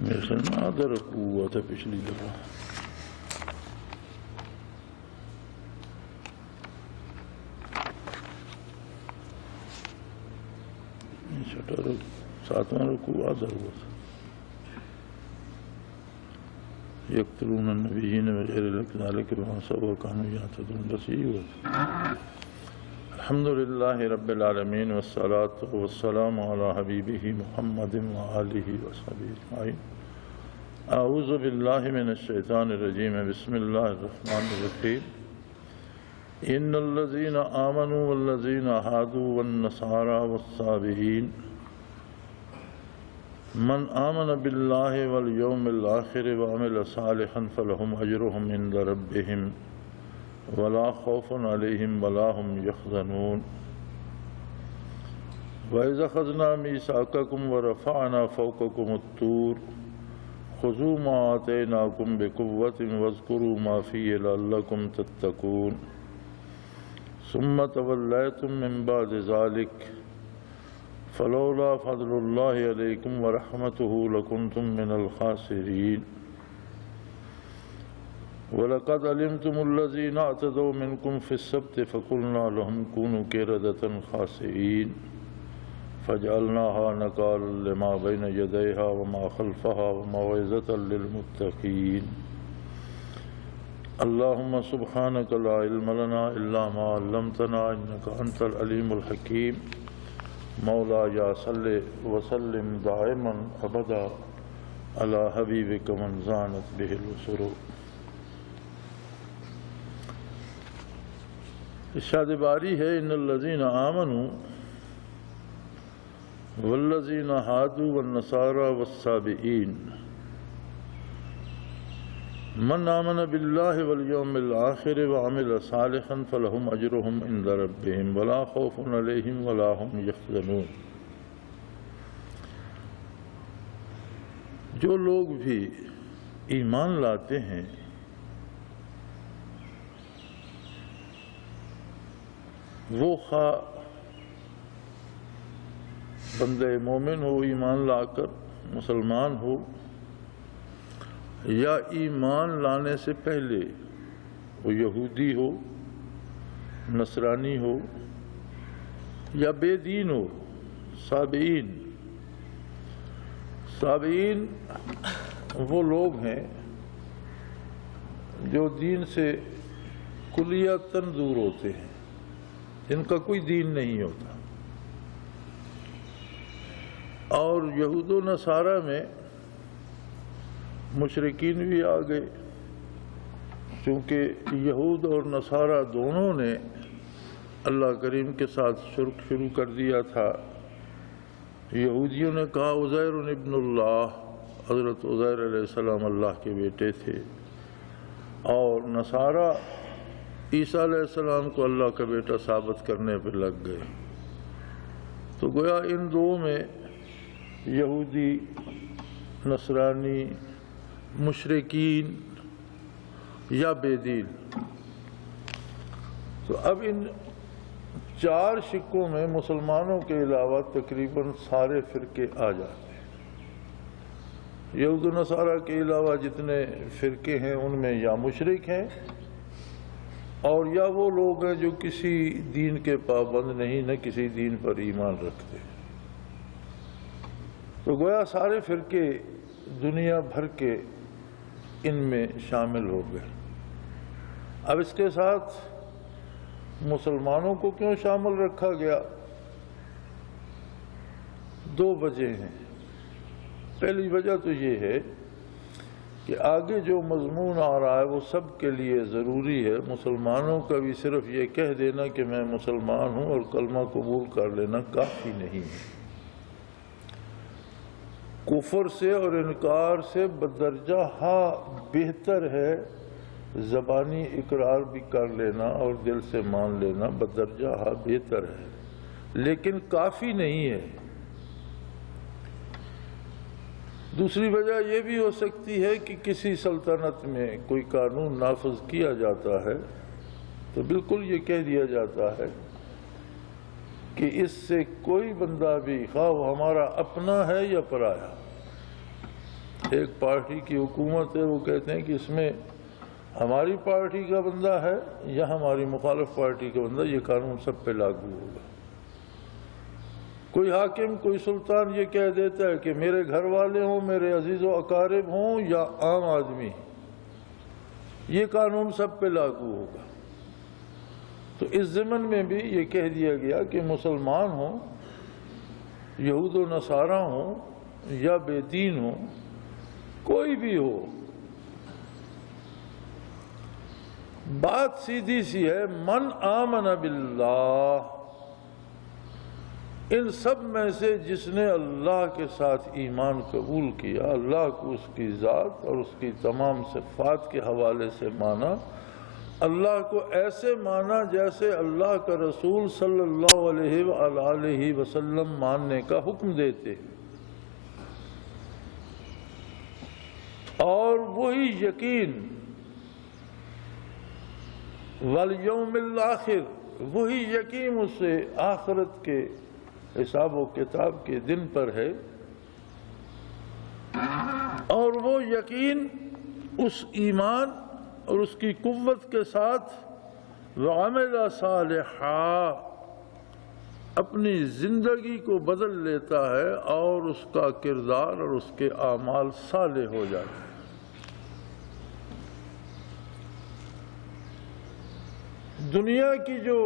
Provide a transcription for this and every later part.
میرے خیال میں آدھا رکوع ہوا تھا پچھلی دفعہ. چھٹا ساتواں رکوع آدھا ہوا تھا. یقتلون النبیین بغیر ذلک بما عصوا وکانوا یعتدون، بس یہی ہوا تھا. الحمدللہ رب العالمین والصلاة والسلام علی حبیبہ محمد وآلہ وصحبہ اجمعین. اعوذ باللہ من الشیطان الرجیم، بسم اللہ الرحمن الرحیم. ان الذین آمنوا والذین ہادوا والنصارى والصابئین من آمن باللہ والیوم الآخر وعمل صالحا فلہم اجرہم عند ربہم ولا خوف علیہم ولا هم یحزنون. وَإِذْ أَخَذْنَا مِيثَاقَكُمْ وَرَفَعْنَا فَوْقَكُمُ الطُّورَ خُذُوا مَا آتَيْنَاكُمْ بِقُوَّةٍ وَاذْكُرُوا مَا فِيهِ لَعَلَّكُمْ تَتَّقُونَ. ثُمَّ تَوَلَّيْتُم مِّن بَعْدِ ذَلِكَ فَلَوْلَا فَضْلُ اللَّهِ عَلَيْكُمْ وَرَحْمَتُهُ لَكُنتُم مِّنَ الْخَاسِرِينَ. وَلَقَدْ عَلِمْتُمُ الَّذِينَ اعْتَدَوْا مِنكُمْ فِي السَّبْتِ فَقُلْنَا لَهُمْ كُونُوا قِرَدَةً خَاسِئِينَ فَجَعَلْنَاهَا نَكَالًا لِمَا بَيْنَ يَدَيْهَا وَمَا خَلْفَهَا وَمَوْعِظَةً لِلْمُتَّقِينَ. اللهم سبحانك لا علم لنا إلا ما علمتنا إنك أنت العليم الحكيم. مولاي صل وسلم دائما أبدا على حبيبك من زانت به البصر. ارشاد باری ہے ان الذین آمنوا والذین ہادوا والنصارى والصابئین من آمن باللہ والیوم الآخر وعمل صالحا فلہم اجرہم عند ربہم ولا خوف علیہم ولا هم یحزنون. جو لوگ بھی ایمان لاتے ہیں وہ خواہ بندے مومن ہو، ایمان لا کر مسلمان ہو، یا ایمان لانے سے پہلے وہ یہودی ہو، نصرانی ہو یا بے دین ہو. صابئین وہ لوگ ہیں جو دین سے کلیتاً دور ہوتے ہیں، جن کا کوئی دین نہیں ہوتا. اور یہود و نصارہ میں مشرکین بھی آ گئے، چونکہ یہود اور نصارہ دونوں نے اللہ کریم کے ساتھ شرک شروع کر دیا تھا. یہودیوں نے کہا عزیر ابن اللہ، حضرت عزیر علیہ السلام اللہ کے بیٹے تھے، اور نصارہ عیسیٰ علیہ السلام کو اللہ کا بیٹا ثابت کرنے پہ لگ گئے. تو گویا ان دو میں یہودی، نصرانی، مشرکین یا بے دین. تو اب ان چار شکوں میں مسلمانوں کے علاوہ تقریباً سارے فرقے آ جاتے ہیں. یہود و نصارہ کے علاوہ جتنے فرقے ہیں ان میں یا مشرک ہیں اور یا وہ لوگ ہیں جو کسی دین کے پابند نہیں، نہ کسی دین پر ایمان رکھتے. تو گویا سارے فرقے دنیا بھر کے ان میں شامل ہو گئے. اب اس کے ساتھ مسلمانوں کو کیوں شامل رکھا گیا؟ دو وجہ ہیں. پہلی وجہ تو یہ ہے کہ آگے جو مضمون آ رہا ہے وہ سب کے لیے ضروری ہے. مسلمانوں کا بھی صرف یہ کہہ دینا کہ میں مسلمان ہوں اور کلمہ قبول کر لینا کافی نہیں ہے. کفر سے اور انکار سے بدرجہ بہتر ہے زبانی اقرار بھی کر لینا اور دل سے مان لینا، بدرجہ بہتر ہے، لیکن کافی نہیں ہے. دوسری وجہ یہ بھی ہو سکتی ہے کہ کسی سلطنت میں کوئی قانون نافذ کیا جاتا ہے تو بالکل یہ کہہ دیا جاتا ہے کہ اس سے کوئی بندہ بھی، خواہ وہ ہمارا اپنا ہے یا پرایا، ایک پارٹی کی حکومت ہے، وہ کہتے ہیں کہ اس میں ہماری پارٹی کا بندہ ہے یا ہماری مخالف پارٹی کا بندہ، یہ قانون سب پہ لاگو ہوگا۔ کوئی حاکم، کوئی سلطان یہ کہہ دیتا ہے کہ میرے گھر والے ہوں، میرے عزیز و اقارب ہوں یا عام آدمی، یہ قانون سب پہ لاگو ہوگا۔ تو اس ضمن میں بھی یہ کہہ دیا گیا کہ مسلمان ہوں، یہود و نصارہ ہوں یا بے دین ہوں، کوئی بھی ہو، بات سیدھی سی ہے، من آمن باللہ، ان سب میں سے جس نے اللہ کے ساتھ ایمان قبول کیا، اللہ کو اس کی ذات اور اس کی تمام صفات کے حوالے سے مانا، اللہ کو ایسے مانا جیسے اللہ کا رسول صلی اللہ علیہ وآلہ وسلم ماننے کا حکم دیتے، اور وہی یقین والیوم الآخر، وہی یقین اس سے آخرت کے حساب و کتاب کے دن پر ہے، اور وہ یقین اس ایمان اور اس کی قوت کے ساتھ وعمل صالحا اپنی زندگی کو بدل لیتا ہے اور اس کا کردار اور اس کے اعمال صالح ہو جاتے ہیں۔ دنیا کی جو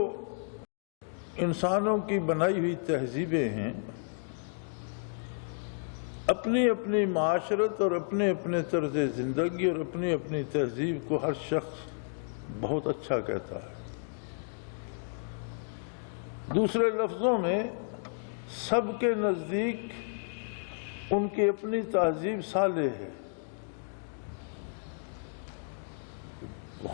انسانوں کی بنائی ہوئی تہذیبیں ہیں، اپنی اپنی معاشرت اور اپنے اپنے طرز زندگی اور اپنی اپنی تہذیب کو ہر شخص بہت اچھا کہتا ہے۔ دوسرے لفظوں میں سب کے نزدیک ان کی اپنی تہذیب صالح ہے،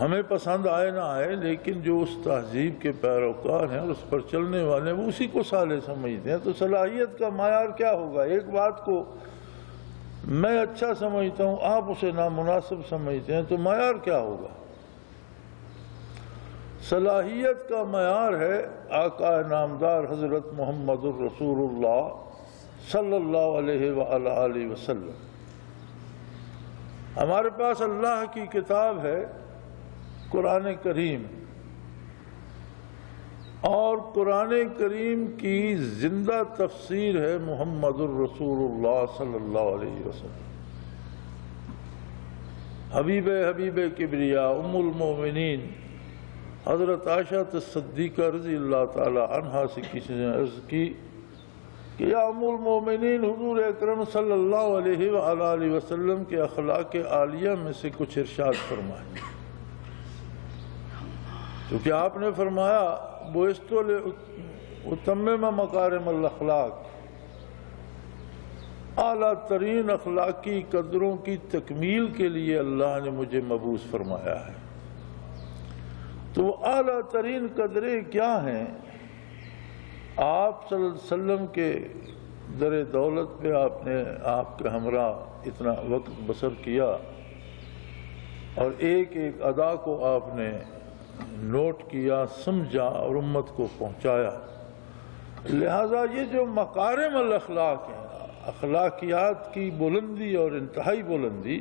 ہمیں پسند آئے نہ آئے، لیکن جو اس تہذیب کے پیروکار ہیں اور اس پر چلنے والے ہیں وہ اسی کو صالح سمجھتے ہیں۔ تو صلاحیت کا معیار کیا ہوگا؟ ایک بات کو میں اچھا سمجھتا ہوں، آپ اسے نامناسب سمجھتے ہیں، تو معیار کیا ہوگا؟ صلاحیت کا معیار ہے آقا نامدار حضرت محمد الرسول اللہ صلی اللہ علیہ وآلہ وسلم۔ ہمارے پاس اللہ کی کتاب ہے قرآن کریم، اور قرآن کریم کی زندہ تفسیر ہے محمد الرسول اللہ صلی اللہ علیہ وسلم۔ حبیب کبریا ام المومنین حضرت عائشہ صدیقہ رضی اللہ تعالی عنہا سے کسی نے عرض کی کہ یا ام المومنین، حضور اکرم صلی اللہ علیہ وآلہ وسلم کے اخلاق عالیہ میں سے کچھ ارشاد فرمائیں، کیونکہ آپ نے فرمایا بعثت لأتمم مکارم الاخلاق، اعلیٰ ترین اخلاقی قدروں کی تکمیل کے لیے اللہ نے مجھے مبعوث فرمایا ہے۔ تو وہ اعلیٰ ترین قدریں کیا ہیں؟ آپ صلی اللہ علیہ وسلم کے در دولت پہ آپ نے آپ کے ہمراہ اتنا وقت بسر کیا، اور ایک ایک ادا کو آپ نے نوٹ کیا، سمجھا اور امت کو پہنچایا۔ لہذا یہ جو مکارم الاخلاق ہیں، اخلاقیات کی بلندی اور انتہائی بلندی،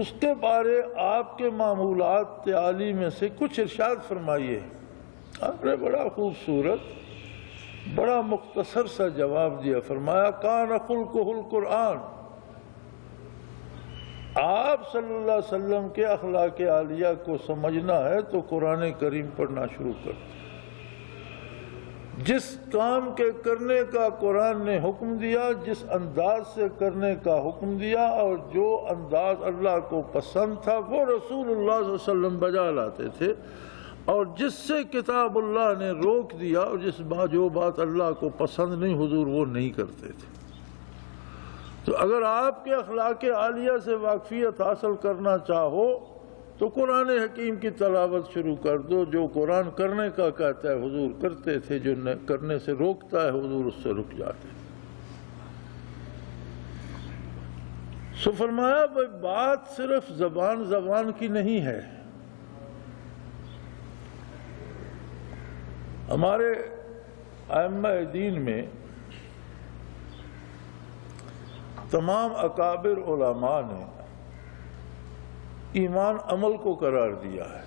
اس کے بارے آپ کے معمولات عالی میں سے کچھ ارشاد فرمائیے۔ آپ نے بڑا خوبصورت، بڑا مختصر سا جواب دیا، فرمایا کان خلقہ القرآن۔ آپ صلی اللہ علیہ وسلم کے اخلاق عالیہ کو سمجھنا ہے تو قرآن کریم پڑھنا شروع کر دیں۔ جس کام کے کرنے کا قرآن نے حکم دیا، جس انداز سے کرنے کا حکم دیا، اور جو انداز اللہ کو پسند تھا، وہ رسول اللہ صلی اللہ علیہ وسلم بجا لاتے تھے، اور جس سے کتاب اللہ نے روک دیا اور جو بات اللہ کو پسند نہیں، حضور وہ نہیں کرتے تھے۔ تو اگر آپ کے اخلاق عالیہ سے واقفیت حاصل کرنا چاہو تو قرآن حکیم کی تلاوت شروع کر دو۔ جو قرآن کرنے کا کہتا ہے حضور کرتے تھے، جو کرنے سے روکتا ہے حضور اس سے رک جاتے۔ سو فرمایا بات صرف زبان کی نہیں ہے۔ ہمارے ائمہ دین میں تمام اکابر علماء نے ایمان عمل کو قرار دیا ہے،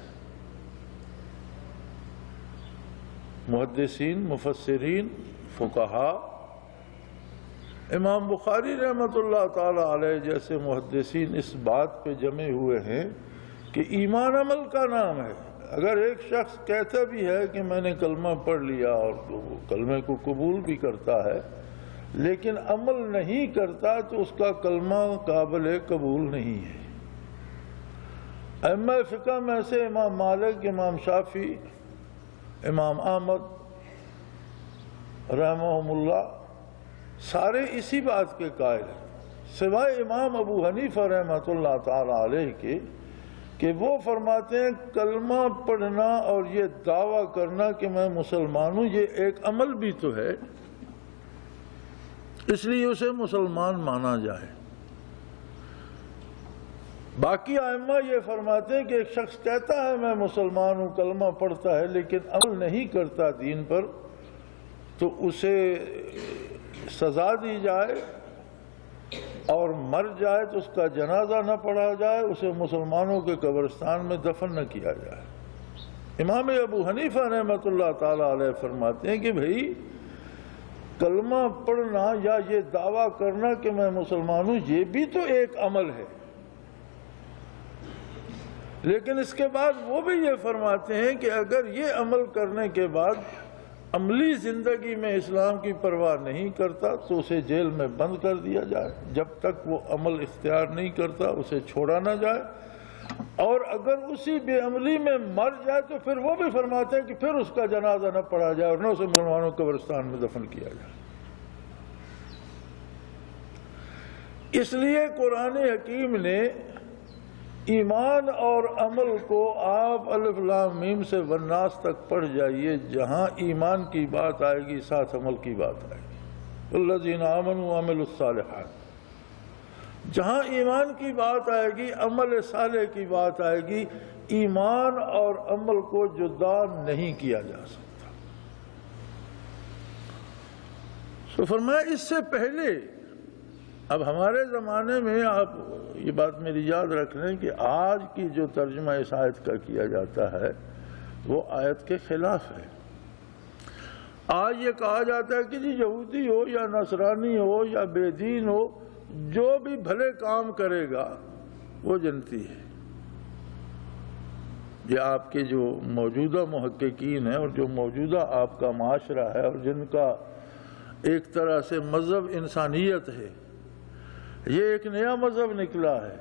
محدثین، مفسرین، فقہاء، امام بخاری رحمۃ اللہ تعالی علیہ جیسے محدثین اس بات پہ جمے ہوئے ہیں کہ ایمان عمل کا نام ہے۔ اگر ایک شخص کہتا بھی ہے کہ میں نے کلمہ پڑھ لیا اور کلمے کو قبول بھی کرتا ہے لیکن عمل نہیں کرتا تو اس کا کلمہ قابل قبول نہیں ہے۔ ائمہ فقہ میں سے امام مالک، امام شافعی، امام احمد رحمہم اللہ سارے اسی بات کے قائل ہیں، سوائے امام ابو حنیفہ رحمۃ اللہ تعالی علیہ کے کہ وہ فرماتے ہیں کلمہ پڑھنا اور یہ دعویٰ کرنا کہ میں مسلمان ہوں یہ ایک عمل بھی تو ہے، اس لیے اسے مسلمان مانا جائے۔ باقی ائمہ یہ فرماتے ہیں کہ ایک شخص کہتا ہے میں مسلمان ہوں، کلمہ پڑھتا ہے لیکن عمل نہیں کرتا دین پر، تو اسے سزا دی جائے اور مر جائے تو اس کا جنازہ نہ پڑھا جائے، اسے مسلمانوں کے قبرستان میں دفن نہ کیا جائے۔ امام ابو حنیفہ رحمۃ اللہ تعالی علیہ فرماتے ہیں کہ بھئی کلمہ پڑھنا یا یہ دعویٰ کرنا کہ میں مسلمان ہوں یہ بھی تو ایک عمل ہے، لیکن اس کے بعد وہ بھی یہ فرماتے ہیں کہ اگر یہ عمل کرنے کے بعد عملی زندگی میں اسلام کی پرواہ نہیں کرتا تو اسے جیل میں بند کر دیا جائے، جب تک وہ عمل اختیار نہیں کرتا اسے چھوڑا نہ جائے، اور اگر اسی بے عملی میں مر جائے تو پھر وہ بھی فرماتے ہیں کہ پھر اس کا جنازہ نہ پڑھا جائے اور نہ اسے مسلمانوں کے قبرستان میں دفن کیا جائے۔ اس لیے قرآن حکیم نے ایمان اور عمل کو آپ الف لام میم سے والناس تک پڑھ جائیے، جہاں ایمان کی بات آئے گی ساتھ عمل کی بات آئے گی، الذین آمنوا وعملوا الصالحات، جہاں ایمان کی بات آئے گی عمل صالح کی بات آئے گی، ایمان اور عمل کو جدا نہیں کیا جا سکتا۔ تو فرمایا اس سے پہلے، اب ہمارے زمانے میں آپ یہ بات میری یاد رکھ لیں کہ آج کی جو ترجمہ اس آیت کا کیا جاتا ہے وہ آیت کے خلاف ہے۔ آج یہ کہا جاتا ہے کہ جی یہودی ہو یا نصرانی ہو یا بے دین ہو، جو بھی بھلے کام کرے گا وہ جنتی ہے۔ یہ آپ کے جو موجودہ محققین ہیں اور جو موجودہ آپ کا معاشرہ ہے اور جن کا ایک طرح سے مذہب انسانیت ہے، یہ ایک نیا مذہب نکلا ہے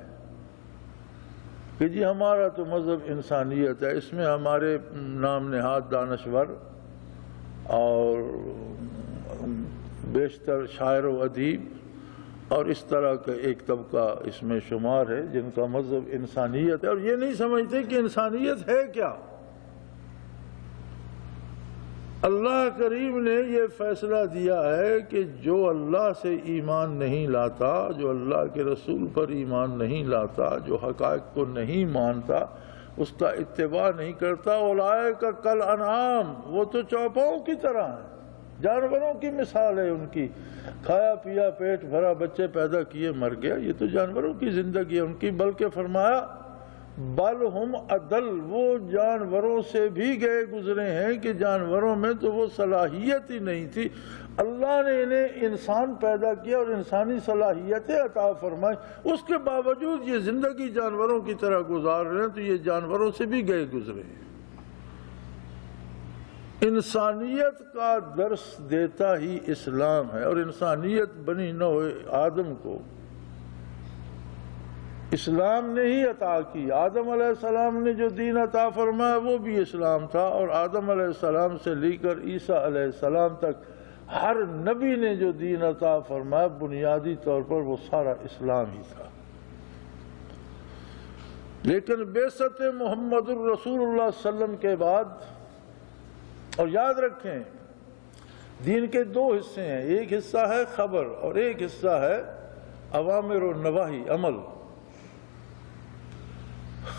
کہ جی ہمارا تو مذہب انسانیت ہے، اس میں ہمارے نام نہاد دانشور اور بیشتر شاعر و ادیب اور اس طرح کا ایک طبقہ اس میں شمار ہے جن کا مذہب انسانیت ہے، اور یہ نہیں سمجھتے کہ انسانیت ہے کیا۔ اللہ کریم نے یہ فیصلہ دیا ہے کہ جو اللہ سے ایمان نہیں لاتا، جو اللہ کے رسول پر ایمان نہیں لاتا، جو حقائق کو نہیں مانتا، اس کا اتباع نہیں کرتا، اولئک کالانعام، وہ تو چوپاؤں کی طرح ہیں، جانوروں کی مثال ہے ان کی، کھایا پیا پیٹ بھرا بچے پیدا کیے مر گیا، یہ تو جانوروں کی زندگی ہے ان کی، بلکہ فرمایا بل ہم اضل، وہ جانوروں سے بھی گئے گزرے ہیں کہ جانوروں میں تو وہ صلاحیت ہی نہیں تھی، اللہ نے انہیں انسان پیدا کیا اور انسانی صلاحیتیں عطا فرمائی، اس کے باوجود یہ زندگی جانوروں کی طرح گزار رہے ہیں، تو یہ جانوروں سے بھی گئے گزرے ہیں۔ انسانیت کا درس دیتا ہی اسلام ہے، اور انسانیت بنی نوع آدم کو اسلام نے ہی عطا کی۔ آدم علیہ السلام نے جو دین عطا فرمایا وہ بھی اسلام تھا، اور آدم علیہ السلام سے لے کر عیسیٰ علیہ السلام تک ہر نبی نے جو دین عطا فرمایا بنیادی طور پر وہ سارا اسلام ہی تھا۔ لیکن بعثت محمد الرسول اللہ صلی اللہ علیہ وسلم کے بعد، اور یاد رکھیں دین کے دو حصے ہیں، ایک حصہ ہے خبر اور ایک حصہ ہے اوامر و نواہی، عمل۔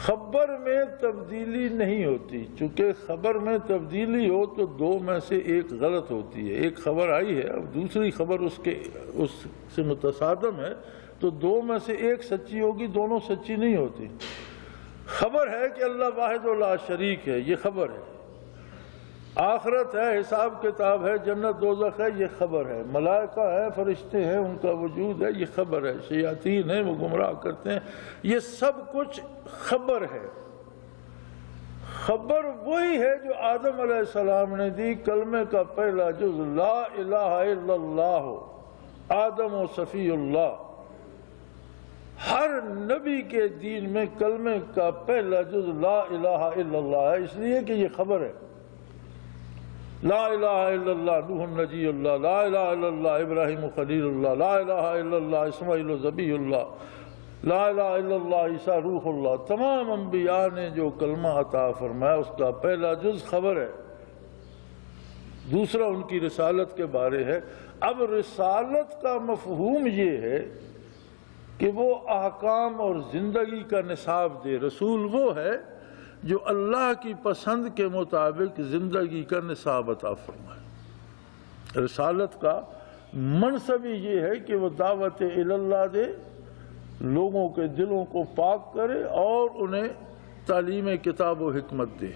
خبر میں تبدیلی نہیں ہوتی، چونکہ خبر میں تبدیلی ہو تو دو میں سے ایک غلط ہوتی ہے۔ ایک خبر آئی ہے اب دوسری خبر اس سے متصادم ہے تو دو میں سے ایک سچی ہوگی، دونوں سچی نہیں ہوتی۔ خبر ہے کہ اللہ واحد و لا شریک ہے، یہ خبر ہے۔ آخرت ہے، حساب کتاب ہے، جنت دوزخ ہے، یہ خبر ہے۔ ملائکہ ہے، فرشتے ہیں، ان کا وجود ہے، یہ خبر ہے۔ شیاطین ہیں، وہ گمراہ کرتے ہیں، یہ سب کچھ خبر ہے۔ خبر وہی ہے جو آدم علیہ السلام نے دی، کلمے کا پہلا جز لا الہ الا اللہ ہو، آدم و صفی اللہ۔ ہر نبی کے دین میں کلمے کا پہلا جز لا الہ الا اللہ ہے، اس لیے کہ یہ خبر ہے۔ لا الہ الا اللہ نوح نجی اللہ، لا الہ الا اللہ ابراہیم خلیل اللہ، لا الہ الا اللہ اسماعیل ذبیح اللہ، لا الہ الا اللہ عیسیٰ روح اللہ۔ تمام انبیاء نے جو کلمہ عطا فرمایا اس کا پہلا جز خبر ہے، دوسرا ان کی رسالت کے بارے ہے۔ اب رسالت کا مفہوم یہ ہے کہ وہ احکام اور زندگی کا نصاب دے۔ رسول وہ ہے جو اللہ کی پسند کے مطابق زندگی کا نصاب عطا فرمائے۔ رسالت کا منصب یہ ہے کہ وہ دعوت اللہ دے، لوگوں کے دلوں کو پاک کرے اور انہیں تعلیم کتاب و حکمت دے۔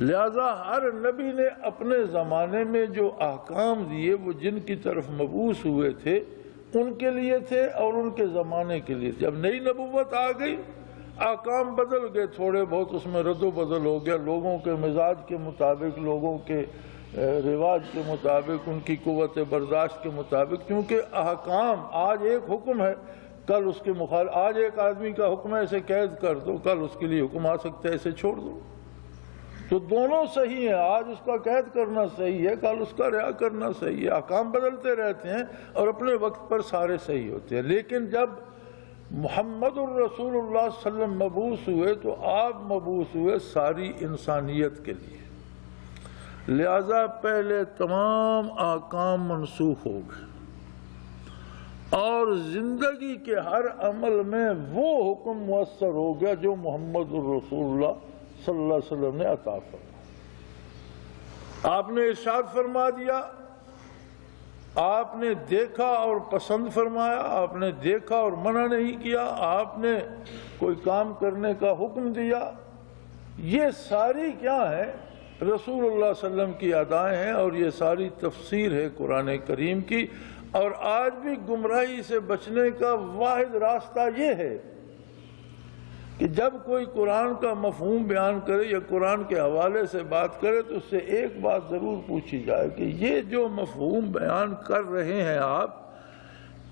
لہذا ہر نبی نے اپنے زمانے میں جو احکام دیے وہ جن کی طرف مبعوث ہوئے تھے ان کے لیے تھے اور ان کے زمانے کے لیے۔ جب نئی نبوت آ گئی احکام بدل گئے، تھوڑے بہت اس میں رد و بدل ہو گیا، لوگوں کے مزاج کے مطابق، لوگوں کے رواج کے مطابق، ان کی قوت برداشت کے مطابق۔ کیونکہ احکام آج ایک حکم ہے، کل اس کے مخالف، آج ایک آدمی کا حکم ہے اسے قید کر دو، کل اس کے لیے حکم آ سکتا ہے اسے چھوڑ دو۔ تو دونوں صحیح ہیں، آج اس کا قید کرنا صحیح ہے، کل اس کا رہا کرنا صحیح ہے۔ احکام بدلتے رہتے ہیں اور اپنے وقت پر سارے صحیح ہوتے ہیں۔ لیکن جب محمد الرسول اللہ صلی اللہ علیہ وسلم مبعوث ہوئے تو آپ مبعوث ہوئے ساری انسانیت کے لیے، لہذا پہلے تمام احکام منسوخ ہو گئے اور زندگی کے ہر عمل میں وہ حکم مؤثر ہو گیا جو محمد الرسول اللہ صلی اللہ علیہ وسلم نے عطا فرمایا۔ آپ نے ارشاد فرما دیا، آپ نے دیکھا اور پسند فرمایا، آپ نے دیکھا اور منع نہیں کیا، آپ نے کوئی کام کرنے کا حکم دیا، یہ ساری کیا ہے؟ رسول اللہ صلی اللہ علیہ وسلم کی ادائیں ہیں اور یہ ساری تفسیر ہے قرآن کریم کی۔ اور آج بھی گمراہی سے بچنے کا واحد راستہ یہ ہے کہ جب کوئی قرآن کا مفہوم بیان کرے یا قرآن کے حوالے سے بات کرے تو اس سے ایک بات ضرور پوچھی جائے کہ یہ جو مفہوم بیان کر رہے ہیں آپ،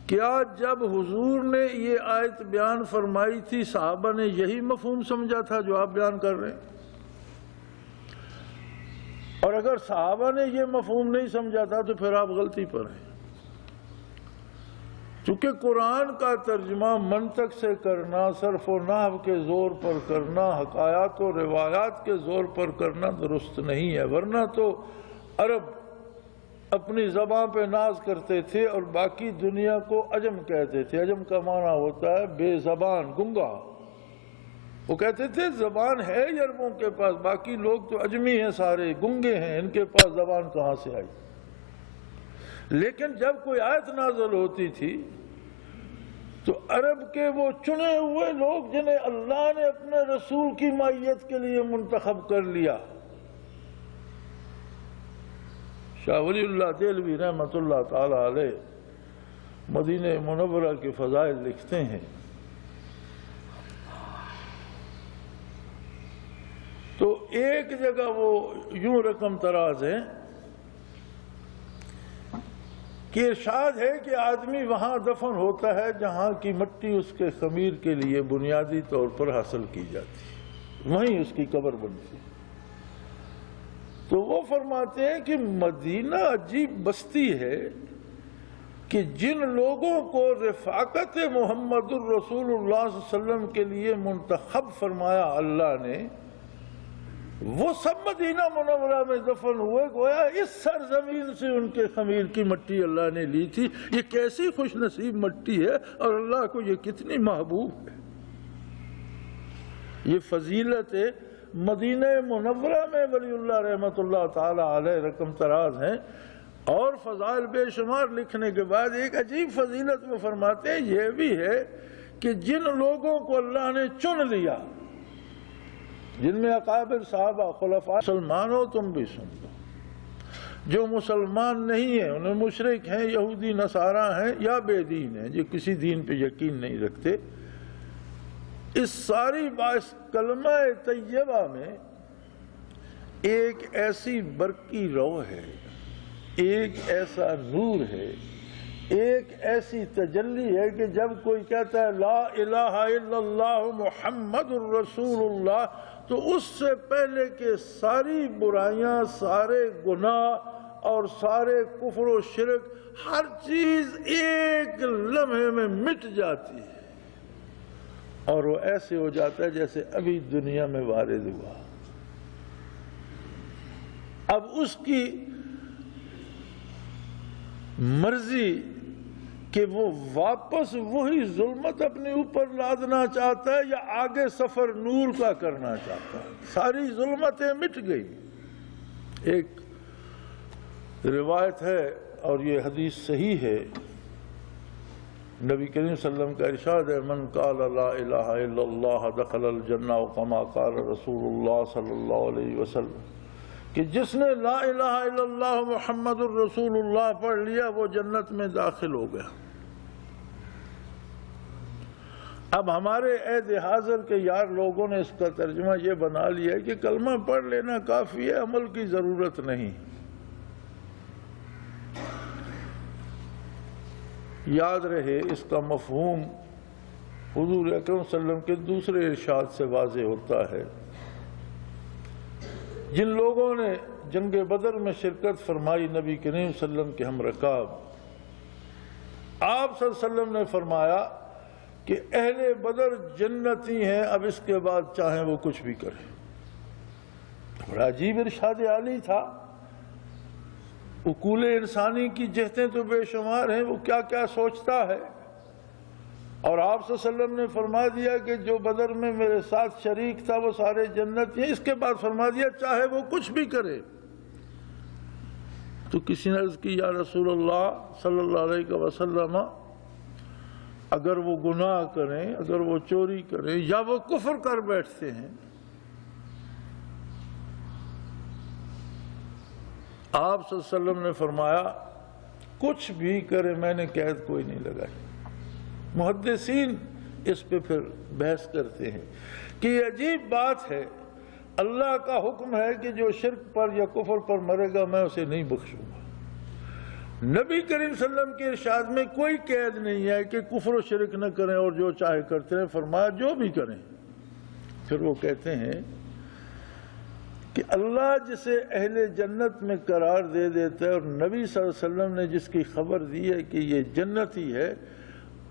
کیا جب حضور نے یہ آیت بیان فرمائی تھی صحابہ نے یہی مفہوم سمجھا تھا جو آپ بیان کر رہے ہیں؟ اور اگر صحابہ نے یہ مفہوم نہیں سمجھا تھا تو پھر آپ غلطی پر ہیں، چونکہ قرآن کا ترجمہ منطق سے کرنا، صرف و نحو کے زور پر کرنا، حکایات و روایات کے زور پر کرنا درست نہیں ہے۔ ورنہ تو عرب اپنی زبان پہ ناز کرتے تھے اور باقی دنیا کو عجم کہتے تھے۔ عجم کا معنی ہوتا ہے بے زبان، گنگا۔ وہ کہتے تھے زبان ہے عربوں کے پاس، باقی لوگ تو عجمی ہیں، سارے گنگے ہیں، ان کے پاس زبان کہاں سے آئی؟ لیکن جب کوئی آیت نازل ہوتی تھی تو عرب کے وہ چنے ہوئے لوگ جنہیں اللہ نے اپنے رسول کی مائیت کے لیے منتخب کر لیا، شاہ ولی اللہ دہلوی رحمۃ اللہ تعالی علیہ مدینہ منورہ کے فضائل لکھتے ہیں، تو ایک جگہ وہ یوں رقم تراز ہیں کہ ارشاد ہے کہ آدمی وہاں دفن ہوتا ہے جہاں کی مٹی اس کے خمیر کے لیے بنیادی طور پر حاصل کی جاتی ہے، وہیں اس کی قبر بنتی ہے۔ تو وہ فرماتے ہیں کہ مدینہ عجیب بستی ہے کہ جن لوگوں کو رفاقت محمد الرسول اللہ صلی اللہ علیہ وسلم کے لیے منتخب فرمایا اللہ نے، وہ سب مدینہ منورہ میں دفن ہوئے، گویا اس سرزمین سے ان کے خمیر کی مٹی اللہ نے لی تھی۔ یہ کیسی خوش نصیب مٹی ہے اور اللہ کو یہ کتنی محبوب ہے۔ یہ فضیلت مدینہ منورہ میں ولی اللہ رحمۃ اللہ تعالی علیہ رقم تراز ہیں، اور فضائل بے شمار لکھنے کے بعد ایک عجیب فضیلت وہ فرماتے ہیں یہ بھی ہے کہ جن لوگوں کو اللہ نے چن لیا، جن میں اکابر صحابہ خلفاء، مسلمان ہو تم بھی سن لو، جو مسلمان نہیں ہیں انہیں مشرک ہیں، یہودی نصارہ ہیں یا بے دین ہیں، جو کسی دین پہ یقین نہیں رکھتے، اس ساری باعث کلمہ طیبہ میں ایک ایسی برقی رو ہے، ایک ایسا نور ہے، ایک ایسی تجلی ہے کہ جب کوئی کہتا ہے لا الہ الا اللہ محمد الرسول اللہ، تو اس سے پہلے کہ ساری برائیاں، سارے گناہ اور سارے کفر و شرک، ہر چیز ایک لمحے میں مٹ جاتی ہے، اور وہ ایسے ہو جاتا ہے جیسے ابھی دنیا میں وارد ہوا۔ اب اس کی مرضی کہ وہ واپس وہی ظلمت اپنے اوپر لادنا چاہتا ہے یا آگے سفر نور کا کرنا چاہتا ہے۔ ساری ظلمتیں مٹ گئی۔ ایک روایت ہے اور یہ حدیث صحیح ہے، نبی کریم صلی اللہ علیہ وسلم کا ارشاد ہے من قال لا الہ الا اللہ دخل الجنہ کما قال رسول اللہ صلی اللہ علیہ وسلم، کہ جس نے لا الہ الا اللہ محمد الرسول اللہ پڑھ لیا وہ جنت میں داخل ہو گیا۔ اب ہمارے عہد حاضر کے یار لوگوں نے اس کا ترجمہ یہ بنا لیا ہے کہ کلمہ پڑھ لینا کافی ہے، عمل کی ضرورت نہیں۔ یاد رہے اس کا مفہوم حضور اکرم صلی اللہ علیہ وسلم کے دوسرے ارشاد سے واضح ہوتا ہے۔ جن لوگوں نے جنگ بدر میں شرکت فرمائی نبی کریم صلی اللہ علیہ وسلم کے ہم رکاب، آپ صلی اللہ علیہ وسلم نے فرمایا کہ اہل بدر جنتی ہیں، اب اس کے بعد چاہیں وہ کچھ بھی کریں۔ بڑا عجیب ارشاد عالی تھا۔ عقول انسانی کی جہتیں تو بے شمار ہیں، وہ کیا کیا سوچتا ہے، اور آپ صلی اللہ علیہ وسلم نے فرما دیا کہ جو بدر میں میرے ساتھ شریک تھا وہ سارے جنتی ہیں، اس کے بعد فرما دیا چاہے وہ کچھ بھی کرے۔ تو کسی نے عرض کی یا رسول اللہ صلی اللہ علیہ وسلم، اگر وہ گناہ کریں، اگر وہ چوری کریں یا وہ کفر کر بیٹھتے ہیں، آپ صلی اللہ علیہ وسلم نے فرمایا کچھ بھی کرے میں نے قید کوئی نہیں لگائی۔ محدثین اس پہ پھر بحث کرتے ہیں کہ یہ عجیب بات ہے، اللہ کا حکم ہے کہ جو شرک پر یا کفر پر مرے گا میں اسے نہیں بخشوں گا۔ نبی کریم صلی اللہ علیہ وسلم کے ارشاد میں کوئی قید نہیں ہے کہ کفر و شرک نہ کریں اور جو چاہے کرتے ہیں، فرمایا جو بھی کریں۔ پھر وہ کہتے ہیں کہ اللہ جسے اہل جنت میں قرار دے دیتا ہے اور نبی صلی اللہ علیہ وسلم نے جس کی خبر دی ہے کہ یہ جنتی ہے،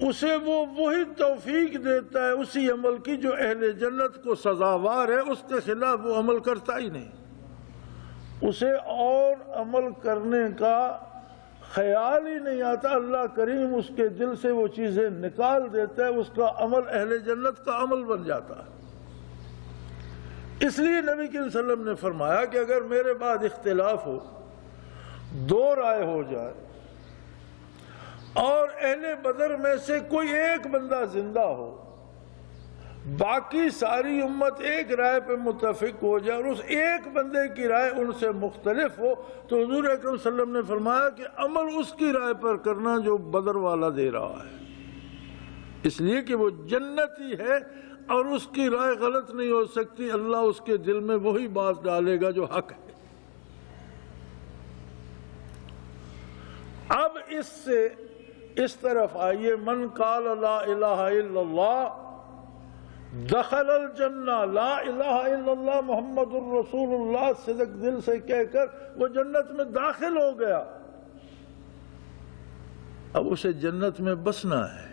اسے وہ وہی توفیق دیتا ہے اسی عمل کی جو اہل جنت کو سزاوار ہے، اس کے خلاف وہ عمل کرتا ہی نہیں۔ اسے اور عمل کرنے کا خیال ہی نہیں آتا، اللہ کریم اس کے دل سے وہ چیزیں نکال دیتا ہے، اس کا عمل اہل جنت کا عمل بن جاتا ہے۔ اس لیے نبی کریم صلی اللہ علیہ وسلم نے فرمایا کہ اگر میرے بعد اختلاف ہو، دو رائے ہو جائے، اور اہل بدر میں سے کوئی ایک بندہ زندہ ہو، باقی ساری امت ایک رائے پہ متفق ہو جائے اور اس ایک بندے کی رائے ان سے مختلف ہو، تو حضور اکرم صلی اللہ علیہ وسلم نے فرمایا کہ عمل اس کی رائے پر کرنا جو بدر والا دے رہا ہے، اس لیے کہ وہ جنتی ہے اور اس کی رائے غلط نہیں ہو سکتی، اللہ اس کے دل میں وہی بات ڈالے گا جو حق ہے۔ اب اس سے اس طرف آئیے، من قال لا الہ الا اللہ دخل الجنہ، لا الہ الا اللہ محمد الرسول اللہ صدق دل سے کہہ کر وہ جنت میں داخل ہو گیا۔ اب اسے جنت میں بسنا ہے،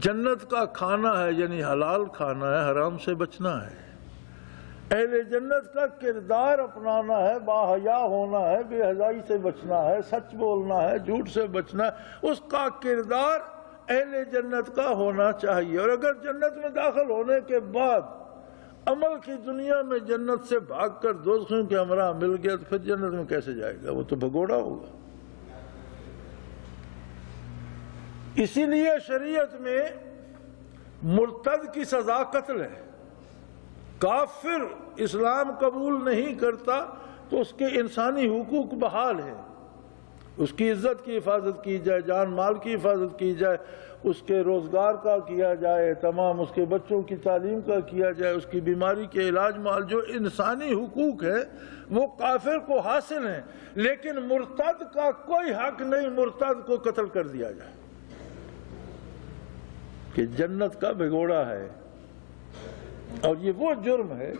جنت کا کھانا ہے، یعنی حلال کھانا ہے، حرام سے بچنا ہے، اہل جنت کا کردار اپنانا ہے، باحیا ہونا ہے، بے حیائی سے بچنا ہے، سچ بولنا ہے، جھوٹ سے بچنا ہے، اس کا کردار اہل جنت کا ہونا چاہیے۔ اور اگر جنت میں داخل ہونے کے بعد عمل کی دنیا میں جنت سے بھاگ کر دوزخوں کے ہمراہ مل گیا تو پھر جنت میں کیسے جائے گا؟ وہ تو بھگوڑا ہوگا۔ اسی لیے شریعت میں مرتد کی سزا قتل ہے۔ کافر اسلام قبول نہیں کرتا تو اس کے انسانی حقوق بحال ہیں، اس کی عزت کی حفاظت کی جائے، جان مال کی حفاظت کی جائے، اس کے روزگار کا کیا جائے، تمام اس کے بچوں کی تعلیم کا کیا جائے، اس کی بیماری کے علاج مال، جو انسانی حقوق ہے وہ کافر کو حاصل ہیں، لیکن مرتد کا کوئی حق نہیں مرتد کو قتل کر دیا جائے کہ جنت کا بھگوڑا ہے۔ اور یہ وہ جرم ہے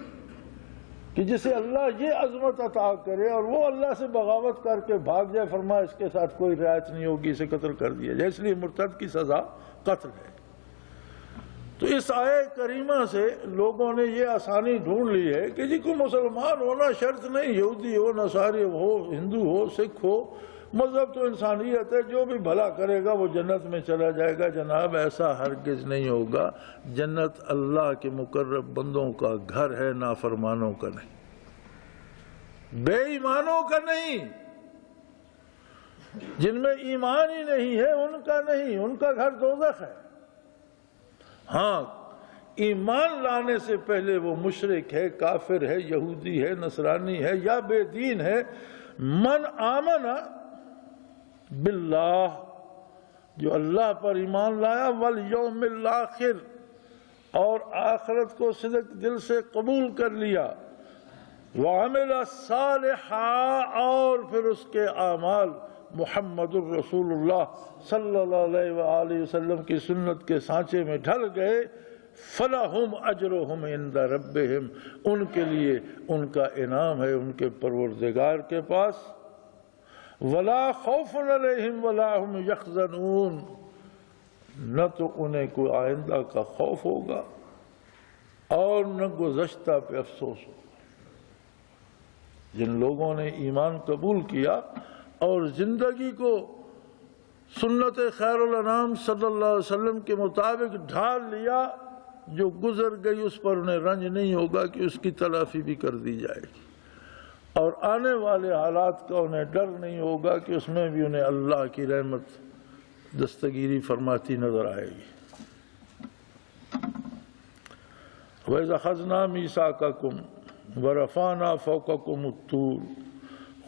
کہ جسے اللہ یہ عظمت عطا کرے اور وہ اللہ سے بغاوت کر کے بھاگ جائے، فرمایا اس کے ساتھ کوئی رعایت نہیں ہوگی، اسے قتل کر دیا جائے، اس لیے مرتد کی سزا قتل ہے۔ تو اس آیہ کریمہ سے لوگوں نے یہ آسانی ڈھونڈ لی ہے کہ جی کو مسلمان ہونا شرط نہیں، یہودی ہو، نصاری ہو، ہندو ہو، سکھ ہو، مذہب تو انسانیت ہے، جو بھی بھلا کرے گا وہ جنت میں چلا جائے گا۔ جناب ایسا ہرگز نہیں ہوگا۔ جنت اللہ کے مقرب بندوں کا گھر ہے، نافرمانوں کا نہیں، بے ایمانوں کا نہیں، جن میں ایمان ہی نہیں ہے ان کا نہیں، ان کا گھر دوزخ ہے۔ ہاں ایمان لانے سے پہلے وہ مشرک ہے، کافر ہے، یہودی ہے، نصرانی ہے یا بے دین ہے۔ من آمن باللہ، جو اللہ پر ایمان لایا، والیوم الآخر، اور آخرت کو صدق دل سے قبول کر لیا، وعمل صالحا، اور پھر اس کے اعمال محمد الرسول اللہ صلی اللہ علیہ وآلہ وسلم کی سنت کے سانچے میں ڈھل گئے، فلہم اجرہم عند ربہم، ان کے لیے ان کا انعام ہے ان کے پروردگار کے پاس، ولا خوف علیہم ولا ہم یحزنون، نہ تو انہیں کوئی آئندہ کا خوف ہوگا اور نہ گزشتہ پہ افسوس ہوگا۔ جن لوگوں نے ایمان قبول کیا اور زندگی کو سنت خیر الانام صلی اللہ علیہ وسلم کے مطابق ڈھال لیا، جو گزر گئی اس پر انہیں رنج نہیں ہوگا کہ اس کی تلافی بھی کر دی جائے گی، اور آنے والے حالات کا انہیں ڈر نہیں ہوگا کہ اس میں بھی انہیں اللہ کی رحمت دستگیری فرماتی نظر آئے گی۔ وَإِذْ أَخَذْنَا مِيثَاقَكُمْ وَرَفَعْنَا فَوْقَكُمُ الطُّورَ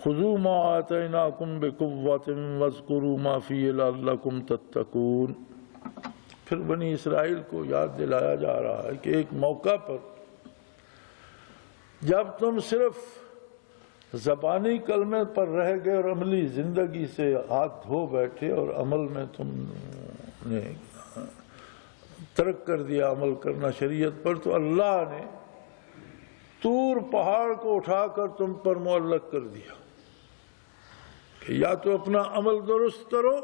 خُذُوا مَا آتَيْنَاكُمْ بِقُوَّةٍ وَاذْكُرُوا مَا فِيهِ لَعَلَّكُمْ تَتَّقُونَ۔ پھر بنی اسرائیل کو یاد دلایا جا رہا ہے کہ ایک موقع پر جب تم صرف زبانی کلمے پر رہ گئے اور عملی زندگی سے ہاتھ دھو بیٹھے اور عمل میں تم نے ترک کر دیا عمل کرنا شریعت پر، تو اللہ نے طور پہاڑ کو اٹھا کر تم پر معلق کر دیا کہ یا تو اپنا عمل درست کرو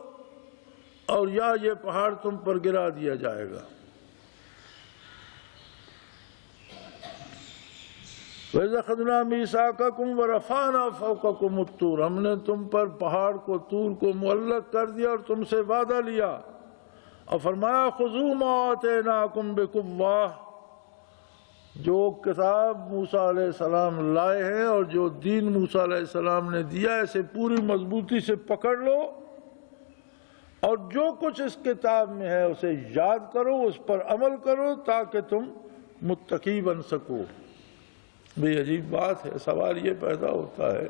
اور یا یہ پہاڑ تم پر گرا دیا جائے گا۔ وَإِذْ أَخَذْنَا مِيثَاقَكُمْ وَرَفَعْنَا فَوْقَكُمُ الطُّورَ، ہم نے تم پر پہاڑ کو طور کو معلق کر دیا اور تم سے وعدہ لیا، اور فرمایا خُذُوا مَا آتَيْنَاكُمْ بِقُوَّةٍ، جو کتاب موسیٰ علیہ السلام لائے ہیں اور جو دین موسیٰ علیہ السلام نے دیا ہے اسے پوری مضبوطی سے پکڑ لو، اور جو کچھ اس کتاب میں ہے اسے یاد کرو، اس پر عمل کرو تاکہ تم متقی بن سکو۔ بے عجیب بات ہے، سوال یہ پیدا ہوتا ہے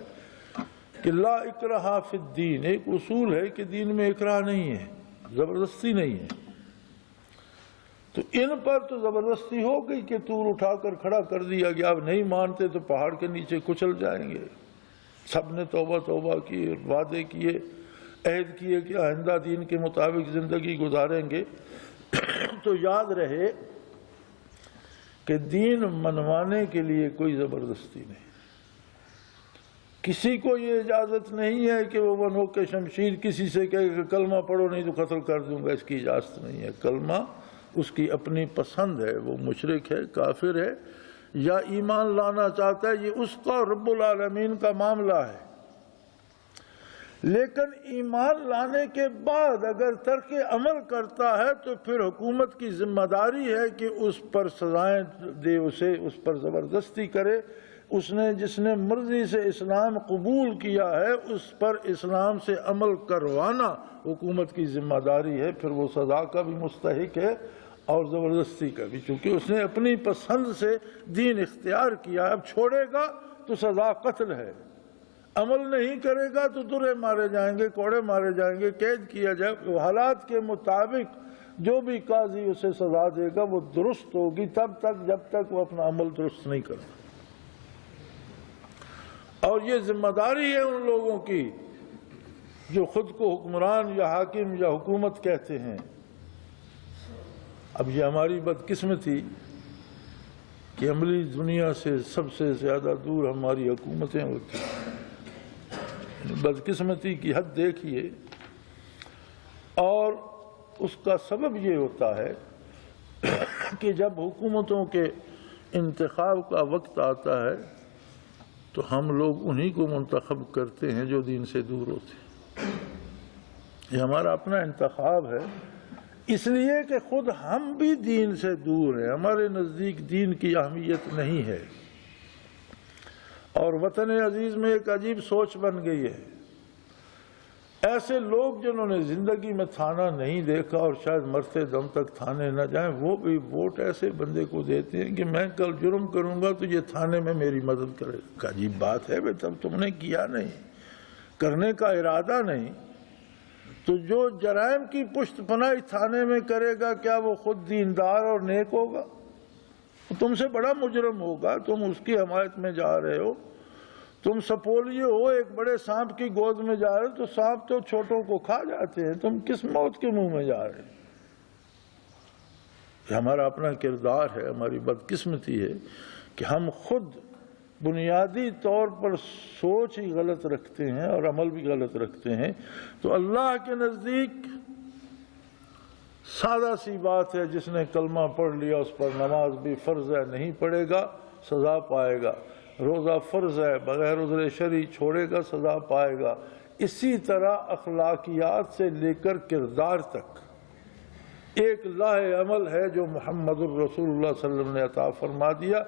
کہ لا اکراہ فی الدین، ایک اصول ہے کہ دین میں اکراہ نہیں ہے، زبردستی نہیں ہے، تو ان پر تو زبردستی ہو گئی کہ طور اٹھا کر کھڑا کر دیا گیا، اب نہیں مانتے تو پہاڑ کے نیچے کچل جائیں گے۔ سب نے توبہ توبہ کی، وعدے کیے، عہد کیے کہ آئندہ دین کے مطابق زندگی گزاریں گے۔ تو یاد رہے کہ دین منوانے کے لیے کوئی زبردستی نہیں، کسی کو یہ اجازت نہیں ہے کہ وہ بنو کے شمشیر کسی سے کہے کہ کلمہ پڑھو نہیں تو قتل کر دوں گا، اس کی اجازت نہیں ہے۔ کلمہ اس کی اپنی پسند ہے، وہ مشرک ہے، کافر ہے یا ایمان لانا چاہتا ہے، یہ اس کا رب العالمین کا معاملہ ہے۔ لیکن ایمان لانے کے بعد اگر ترک عمل کرتا ہے تو پھر حکومت کی ذمہ داری ہے کہ اس پر سزائیں دے، اسے اس پر زبردستی کرے۔ جس نے مرضی سے اسلام قبول کیا ہے اس پر اسلام سے عمل کروانا حکومت کی ذمہ داری ہے، پھر وہ سزا کا بھی مستحق ہے اور زبردستی کا بھی، چونکہ اس نے اپنی پسند سے دین اختیار کیا۔ اب چھوڑے گا تو سزا قتل ہے، عمل نہیں کرے گا تو درے مارے جائیں گے، کوڑے مارے جائیں گے، قید کیا جائے۔ حالات کے مطابق جو بھی قاضی اسے سزا دے گا وہ درست ہوگی تب تک جب تک وہ اپنا عمل درست نہیں کرتا۔ اور یہ ذمہ داری ہے ان لوگوں کی جو خود کو حکمران یا حاکم یا حکومت کہتے ہیں۔ اب یہ ہماری بدقسمتی کہ عملی دنیا سے سب سے زیادہ دور ہماری حکومتیں ہوتی ہیں۔ بدقسمتی کی حد دیکھیے، اور اس کا سبب یہ ہوتا ہے کہ جب حکومتوں کے انتخاب کا وقت آتا ہے تو ہم لوگ انہی کو منتخب کرتے ہیں جو دین سے دور ہوتے ہیں۔ یہ ہمارا اپنا انتخاب ہے، اس لیے کہ خود ہم بھی دین سے دور ہیں، ہمارے نزدیک دین کی اہمیت نہیں ہے۔ اور وطن عزیز میں ایک عجیب سوچ بن گئی ہے، ایسے لوگ جنہوں نے زندگی میں تھانہ نہیں دیکھا اور شاید مرتے دم تک تھانے نہ جائیں، وہ بھی ووٹ ایسے بندے کو دیتے ہیں کہ میں کل جرم کروں گا تو یہ تھانے میں میری مدد کرے گا۔ عجیب بات ہے، تب تم نے کیا نہیں، کرنے کا ارادہ نہیں، تو جو جرائم کی پشت پناہی تھانے میں کرے گا کیا وہ خود دیندار اور نیک ہوگا؟ تم سے بڑا مجرم ہوگا، تم اس کی حمایت میں جا رہے ہو۔ تم سپولیے ہو، ایک بڑے سانپ کی گود میں جا رہے ہو تو سانپ تو چھوٹوں کو کھا جاتے ہیں، تم کس موت کے منہ میں جا رہے ہیں؟ یہ ہمارا اپنا کردار ہے، ہماری بدقسمتی ہے کہ ہم خود بنیادی طور پر سوچ ہی غلط رکھتے ہیں اور عمل بھی غلط رکھتے ہیں۔ تو اللہ کے نزدیک سادہ سی بات ہے، جس نے کلمہ پڑھ لیا اس پر نماز بھی فرض ہے، نہیں پڑھے گا سزا پائے گا، روزہ فرض ہے بغیر عذر شرعی چھوڑے گا سزا پائے گا۔ اسی طرح اخلاقیات سے لے کر کردار تک ایک لاہ عمل ہے جو محمد الرسول اللہ صلی اللہ علیہ وسلم نے عطا فرما دیا،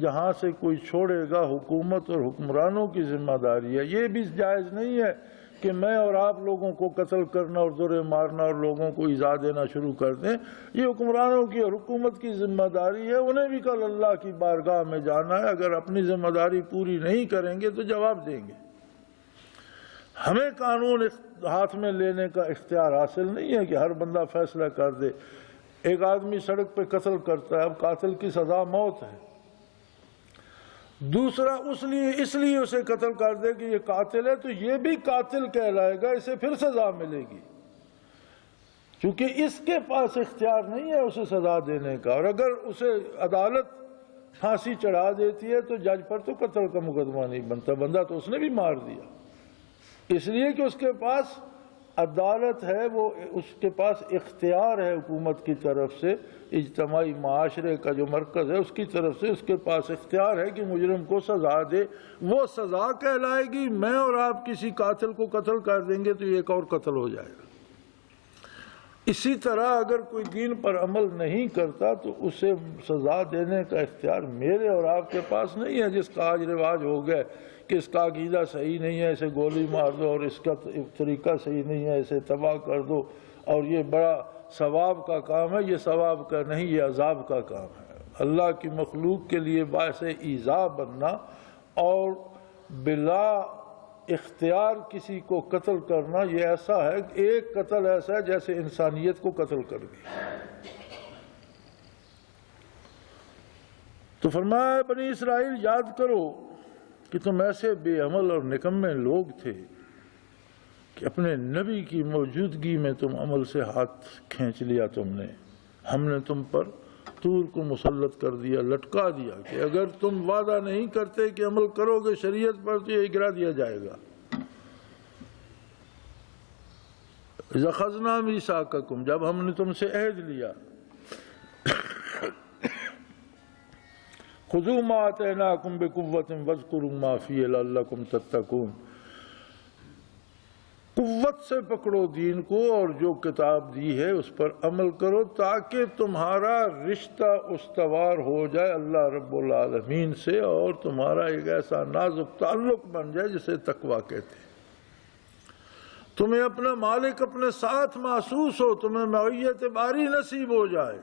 جہاں سے کوئی چھوڑے گا حکومت اور حکمرانوں کی ذمہ داری ہے۔ یہ بھی جائز نہیں ہے کہ میں اور آپ لوگوں کو قتل کرنا اور درے مارنا اور لوگوں کو ایذا دینا شروع کر دیں۔ یہ حکمرانوں کی اور حکومت کی ذمہ داری ہے، انہیں بھی کل اللہ کی بارگاہ میں جانا ہے۔ اگر اپنی ذمہ داری پوری نہیں کریں گے تو جواب دیں گے۔ ہمیں قانون ہاتھ میں لینے کا اختیار حاصل نہیں ہے کہ ہر بندہ فیصلہ کر دے۔ ایک آدمی سڑک پہ قتل کرتا ہے، اب قاتل کی سزا موت ہے، دوسرا اس لیے اسے قتل کر دے کہ یہ قاتل ہے تو یہ بھی قاتل کہلائے گا، اسے پھر سزا ملے گی، کیونکہ اس کے پاس اختیار نہیں ہے اسے سزا دینے کا۔ اور اگر اسے عدالت پھانسی چڑھا دیتی ہے تو جج پر تو قتل کا مقدمہ نہیں بنتا، بندہ تو اس نے بھی مار دیا، اس لیے کہ اس کے پاس عدالت ہے، وہ اس کے پاس اختیار ہے حکومت کی طرف سے، اجتماعی معاشرے کا جو مرکز ہے اس کی طرف سے اس کے پاس اختیار ہے کہ مجرم کو سزا دے، وہ سزا کہلائے گی۔ میں اور آپ کسی قاتل کو قتل کر دیں گے تو ایک اور قتل ہو جائے گا۔ اسی طرح اگر کوئی دین پر عمل نہیں کرتا تو اسے سزا دینے کا اختیار میرے اور آپ کے پاس نہیں ہے، جس کا آج رواج ہو گیا کہ اس کا عقیدہ صحیح نہیں ہے اسے گولی مار دو، اور اس کا طریقہ صحیح نہیں ہے اسے تباہ کر دو، اور یہ بڑا ثواب کا کام ہے۔ یہ ثواب کا نہیں، یہ عذاب کا کام ہے۔ اللہ کی مخلوق کے لیے باعث ایذا بننا اور بلا اختیار کسی کو قتل کرنا، یہ ایسا ہے، ایک قتل ایسا ہے جیسے انسانیت کو قتل کر گئی۔ تو فرمایا بنی اسرائیل یاد کرو کہ تم ایسے بے عمل اور نکمے لوگ تھے کہ اپنے نبی کی موجودگی میں تم عمل سے ہاتھ کھینچ لیا تم نے، ہم نے تم پر طور کو مسلط کر دیا، لٹکا دیا کہ اگر تم وعدہ نہیں کرتے کہ عمل کرو گے شریعت پر تو یہ گرا دیا جائے گا۔ اذا اخذنا میثاقکم، جب ہم نے تم سے عہد لیا، خذوا ما آتیناکم بقوۃ واذکروا ما فیہ لعلکم تتقون، قوت سے پکڑو دین کو اور جو کتاب دی ہے اس پر عمل کرو تاکہ تمہارا رشتہ استوار ہو جائے اللہ رب العالمین سے اور تمہارا ایک ایسا نازک تعلق بن جائے جسے تقویٰ کہتے ہیں۔ تمہیں اپنا مالک اپنے ساتھ محسوس ہو، تمہیں معیت باری نصیب ہو جائے،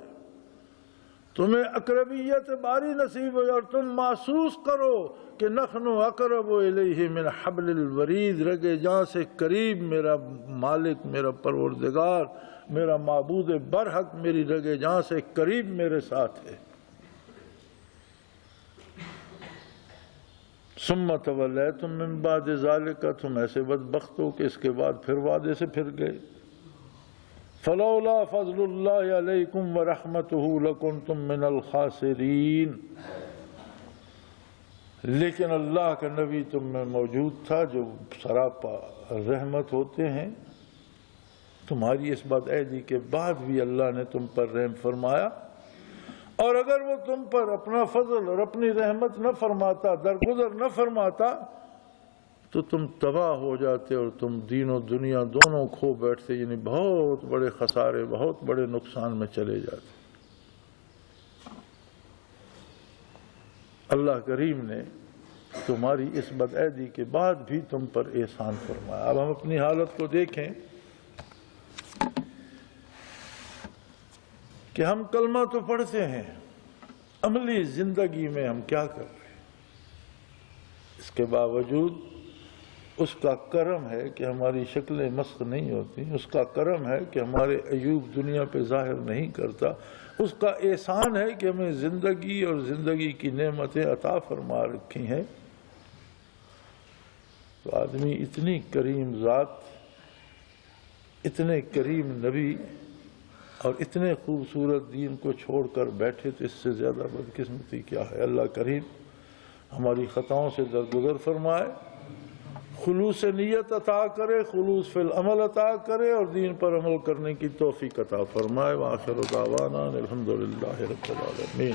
تمہیں اقربیت باری نصیب ہو جائے اور تم محسوس کرو کہ نحن اقرب الیہ من حبل الورید، رگِ جاں سے قریب میرا مالک، میرا پروردگار، میرا معبود برحق میری رگِ جاں سے قریب میرے ساتھ ہے۔ ثم تولیتم من بعد ذالک، تم ایسے بدبخت ہو کہ اس کے بعد پھر وعدے سے پھر گئے۔ فلولا فضل اللہ علیکم ورحمتہ لکنتم من الخاسرین، لیکن اللہ کا نبی تم میں موجود تھا جو سراپا رحمت ہوتے ہیں، تمہاری اس بد عہدی کے بعد بھی اللہ نے تم پر رحم فرمایا، اور اگر وہ تم پر اپنا فضل اور اپنی رحمت نہ فرماتا، درگزر نہ فرماتا، تو تم تباہ ہو جاتے اور تم دین و دنیا دونوں کھو بیٹھتے، یعنی بہت بڑے خسارے، بہت بڑے نقصان میں چلے جاتے۔ اللہ کریم نے تمہاری اس بدعہدی کے بعد بھی تم پر احسان فرمایا۔ اب ہم اپنی حالت کو دیکھیں کہ ہم کلمہ تو پڑھتے ہیں، عملی زندگی میں ہم کیا کر رہے ہیں؟ اس کے باوجود اس کا کرم ہے کہ ہماری شکلیں مسخ نہیں ہوتی، اس کا کرم ہے کہ ہمارے عیوب دنیا پہ ظاہر نہیں کرتا، اس کا احسان ہے کہ ہمیں زندگی اور زندگی کی نعمتیں عطا فرما رکھی ہیں۔ تو آدمی اتنی کریم ذات، اتنے کریم نبی اور اتنے خوبصورت دین کو چھوڑ کر بیٹھے، تو اس سے زیادہ بدقسمتی کیا ہے؟ اللہ کریم ہماری خطاؤں سے درگزر فرمائے، خلوص نیت عطا کرے، خلوص فی العمل عطا کرے اور دین پر عمل کرنے کی توفیق عطا فرمائے۔ وآخر دعوانا الحمدللہ رب العالمین۔